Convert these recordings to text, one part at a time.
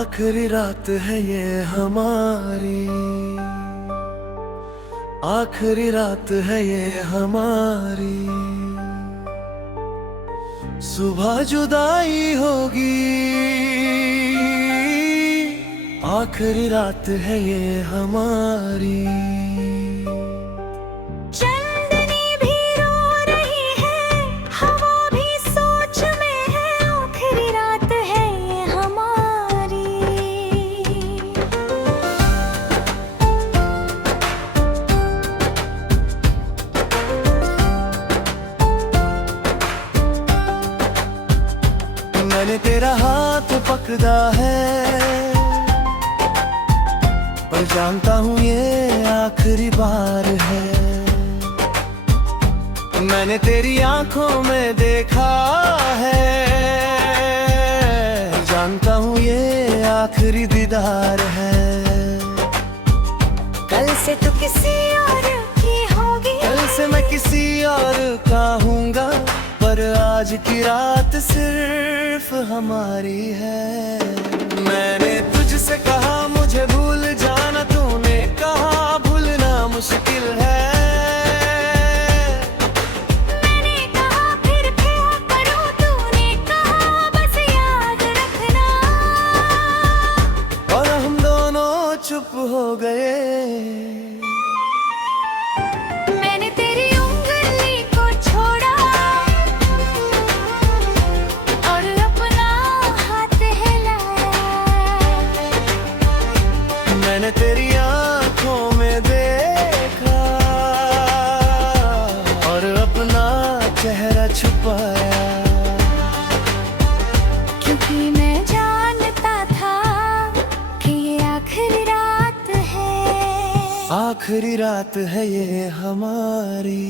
आखिरी रात है ये हमारी, आखिरी रात है ये हमारी। सुबह जुदाई होगी, आखिरी रात है ये हमारी। मैंने तेरा हाथ पकड़ा है, पर जानता हूँ ये आखिरी बार है। मैंने तेरी आंखों में देखा है, जानता हूँ ये आखिरी दीदार है। कल से तू किसी और की होगी, कल से मैं किसी और का हूँगा, पर आज की रात सिर्फ हमारी है। मैंने तुझसे कहा मुझे भूल जाना, तूने कहा भूलना मुश्किल है। मैंने कहा फिर क्या करूं, तूने कहा बस याद रखना। और हम दोनों चुप हो गए। मैंने तेरी आंखों में देखा और अपना चेहरा छुपाया, क्योंकि मैं जानता था कि ये आखिरी रात है, आखिरी रात है ये हमारी।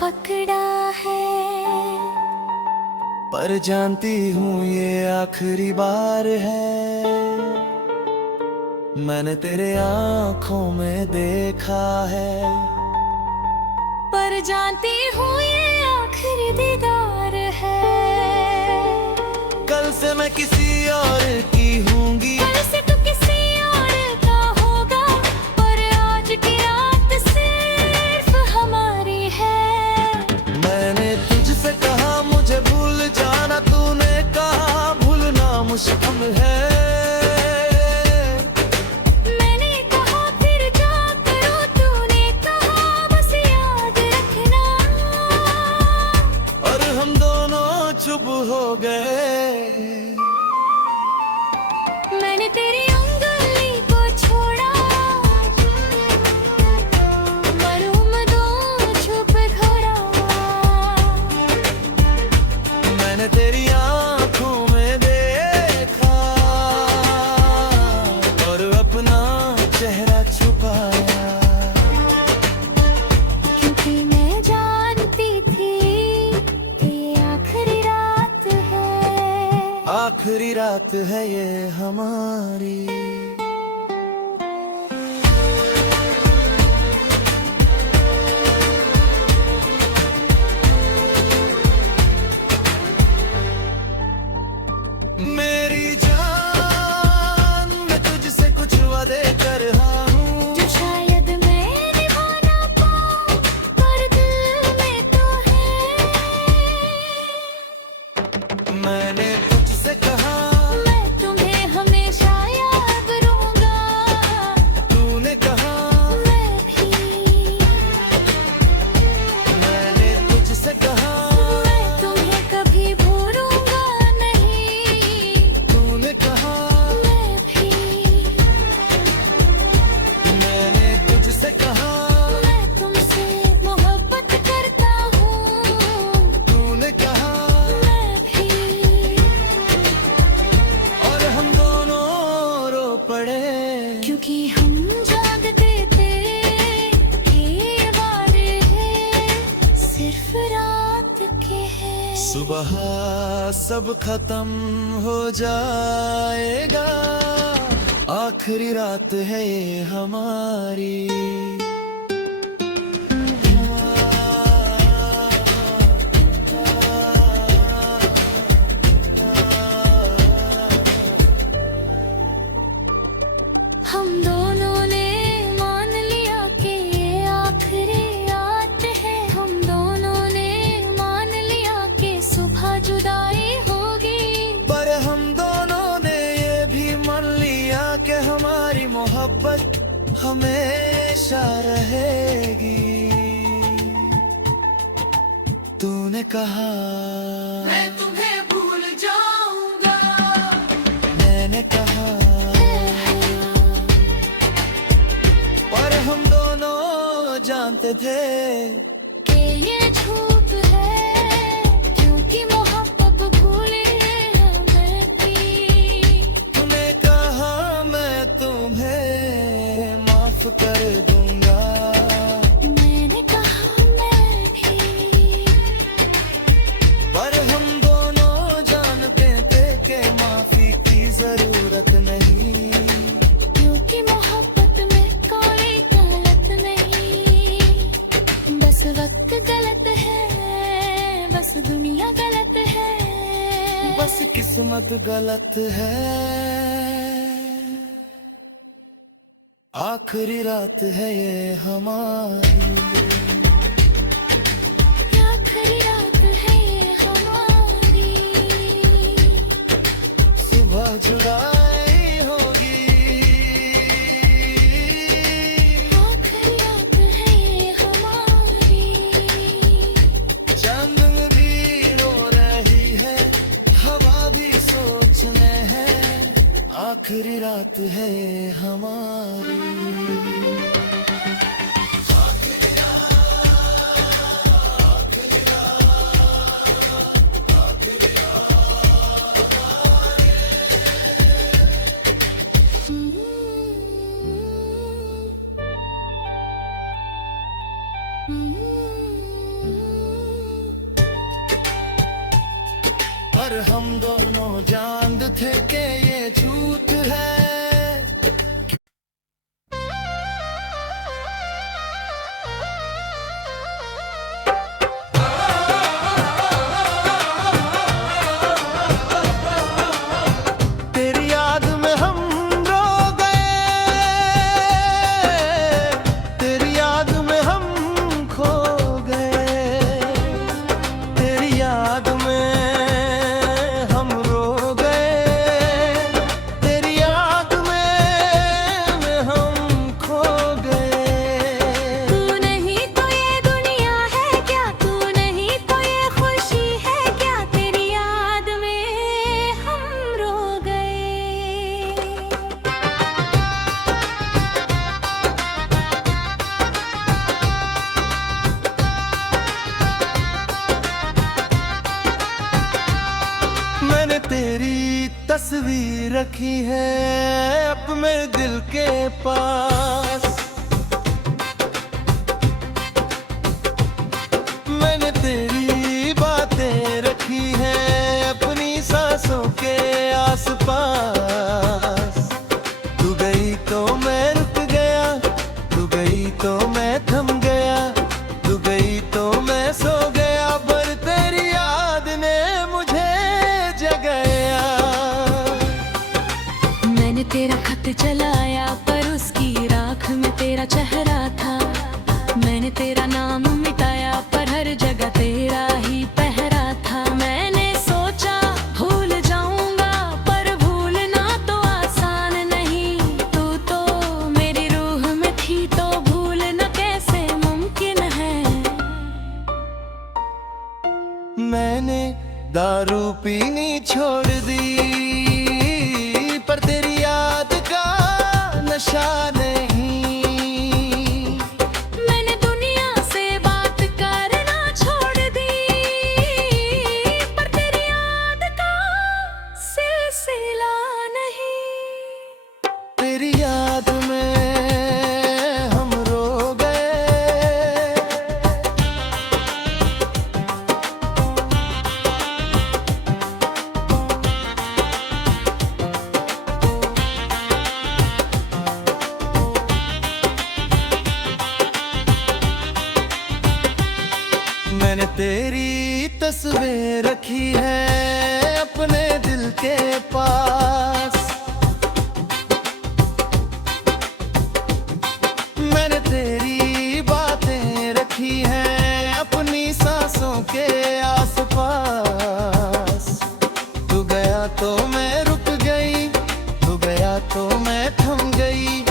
पकड़ा है, पर जानती हूँ ये आखिरी बार है। मैंने तेरे आंखों में देखा है, पर जानती हूँ ये आखिरी दीदार है। कल से मैं किसी और की हूँगी, कल से तू किसी और का होगा, पर आज की रात सिर्फ हमारी है। मैंने तुझसे कहा मुझे भूल जाना, तूने कहा भूलना मुश्किल है। मैंने कहा फिर क्या करूं, तूने कहा बस याद रखना। और हम दोनों चुप हो गए। मैंने तेरी उंगली को छोड़ा, मरूम दो छुप घोड़ा। मैंने तेरी आंखों में देखा और अपना चेहरा छुपाया, क्योंकि मैं जानती थी कि ये आखिरी रात है, आखिरी रात है ये हमारी। मेरी जान, मैं तुझसे कुछ वादे कर रहा हूँ, जो शायद मैं निभा ना पाऊं, पर दिल में तो है। मैंने तुझसे कहा मैं तुम्हें हमेशा याद रहूंगा, तूने कहा मैं भी। मैंने तुझसे कहा मैं तुम्हें कभी भूलूंगा नहीं, तूने कहा मैं भी। मैंने तुझसे कहा मैं तुमसे मोहब्बत करता हूँ, तूने कहा मैं भी। और हम दोनों रो पड़े, क्योंकि हम जानते थे कि ये सुबह सब खत्म हो जाएगा, आखिरी रात है ये हमारी। हम दोनों ने मान लिया कि ये आखिरी रात है। हम दोनों ने मान लिया कि सुबह जुदाई होगी। पर हम दोनों ने ये भी मान लिया कि हमारी मोहब्बत हमेशा रहेगी। तूने कहा मैं तुम्हें भूल जाऊंगा, मैंने कहा, पर हम दोनों जानते थे कि ये झूठ है, क्योंकि मोहब्बत भूले हमें भी। तूने कहा मैं तुम्हें माफ कर दूंगा, मैंने कहा मैं भी। पर हम दोनों जानते थे कि माफी की जरूरत नहीं, क्योंकि मोहब्बत में कोई गलत नहीं। बस वक्त गलत है, बस दुनिया गलत है, बस किस्मत गलत है। आखिरी रात है ये हमारी, आखिरी रात है ये हमारी। सुबह जुदाई होगी, आखिरी रात है ये हमारी। चांदनी भी रो रही है, हवा भी सोचने है, आखिरी रात है ये हमारी। पर हम दोनों जानते थे कि ये झूठ है। तेरी याद में हम रो गए, तेरी याद में हम खो गए, तेरी याद में हम रो गए, तेरी याद में हम खो गए। तू नहीं तो ये दुनिया है क्या, तू नहीं तो ये खुशी है क्या, तेरी याद में हम रो गए। मैंने तेरी तस्वीर रखी है अब मेरे दिल के पास, मैंने तेरी बातें रखी हैं अपनी सांसों के आसपास। तू गई तो मैं रुक गया, तू गई तो मैं थम गया, तू गई तो मैं सो गया, पर तेरी याद ने मुझे जगाया। मैंने तेरा खत चलाया पर उसकी राख में तेरा चेहरा था। मैंने तेरा नाम मिटाया पर हर जगह तेरा ही पहरा था। मैंने सोचा भूल जाऊंगा पर भूलना तो आसान नहीं। तू तो मेरी रूह में थी तो भूलना कैसे मुमकिन है। मैंने दारू पीनी छोड़ दी पर तेरी याद का नशा नहीं। मैंने दुनिया से बात करना छोड़ दी पर तेरी याद का सिलसिला नहीं। तेरी याद में हम रो गए, रही है अपने दिल के पास। मैंने तेरी बातें रखी हैं अपनी सांसों के आसपास। तू गया तो मैं रुक गई, तू गया तो मैं थम गई,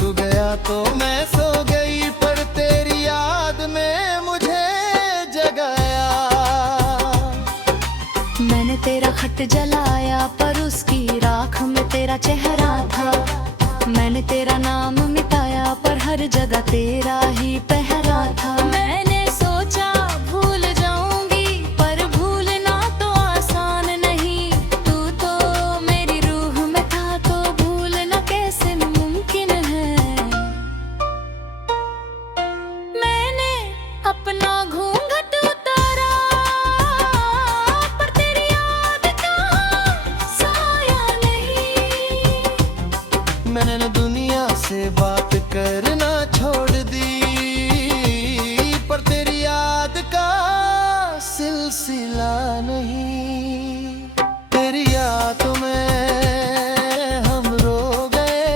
तू गया तो मैं सो गई, पर तेरी याद में मुझे जगाया। मैंने तेरा खत जलाया पर उसकी राख में तेरा चेहरा था। मैंने तेरा नाम मिटाया पर हर जगह तेरा ही पहरा था। मैंने सोचा भूल जाऊंगी पर भूलना तो आसान नहीं। तू तो मेरी रूह में था तो भूलना कैसे मुमकिन है। मैंने अपना घूंघट उतारा पर तेरी याद का साया नहीं। मैंने दुनिया से बात करना छोड़ दी पर तेरी याद का सिलसिला नहीं। तेरी याद में हम रो गए,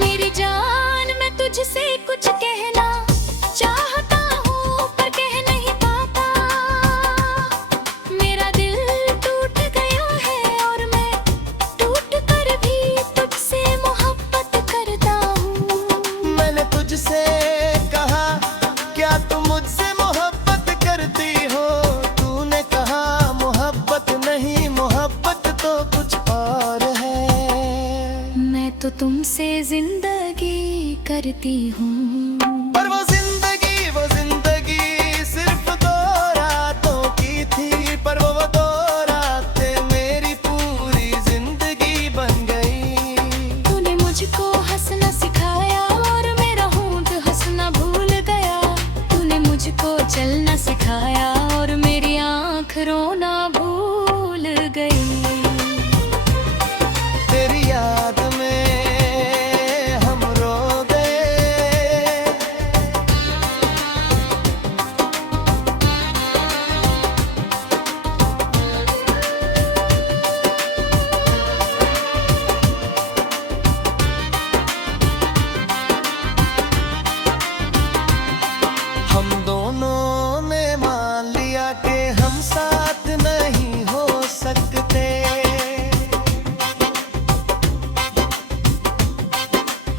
मेरी जान मैं तुझसे कुछ कहना चाहता हूँ पर कह नहीं पाता। मेरा दिल टूट गया है और मैं टूट कर भी तुझसे मोहब्बत करता हूँ। मैंने तुझसे कहा क्या तुम मुझसे मोहब्बत करती हो। तूने कहा मोहब्बत नहीं, मोहब्बत तो कुछ और है। मैं तो तुमसे जिंदगी करती हूँ। पर वो जिंदगी सिर्फ 2 रातों की थी। पर वो 2 रातें मेरी पूरी जिंदगी बन गई। तूने मुझको हंसना सिखाया और मेरा होंठ हंसना भूल गया। तूने मुझको चलना सिखाया और मेरी आँख रोना भूल गई। तेरी याद में हम रो गए, हम दोनों ने मान लिया कि हम साथ नहीं हो सकते।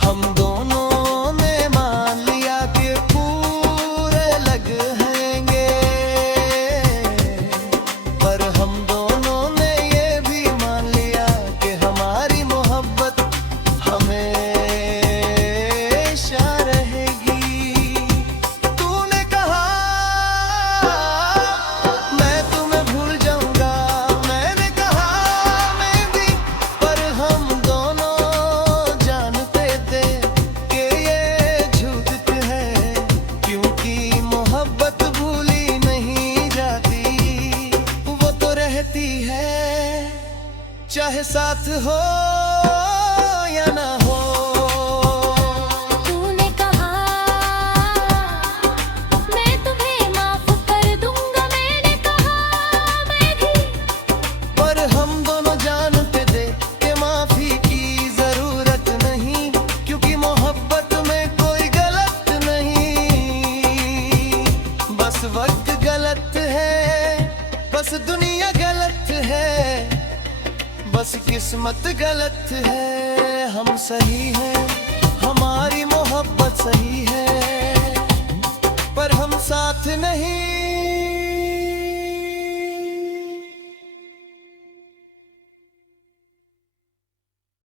हम दोनों ने मान लिया कि पूरे लग हैंगे। पर हम दोनों ने ये भी मान लिया कि हमारी मोहब्बत हमेशा रहेगी। तूने कहा मैं तुम्हें भूल जाऊंगा, मैंने कहा मैं भी, पर हम दोनों जानते थे कि ये झूठ है, क्योंकि मोहब्बत भूली नहीं जाती। वो तो रहती है चाहे साथ हो या ना हो। तूने कहा मैं तुम्हें माफ कर दूंगा, मैंने कहा मैं भी। पर हम दोनों जानते थे कि माफी की जरूरत नहीं, क्योंकि मोहब्बत में कोई गलत नहीं। बस वक्त गलत है, बस दुनिया गलत है, बस किस्मत गलत है। हम सही हैं, हमारी मोहब्बत सही है, पर हम साथ नहीं।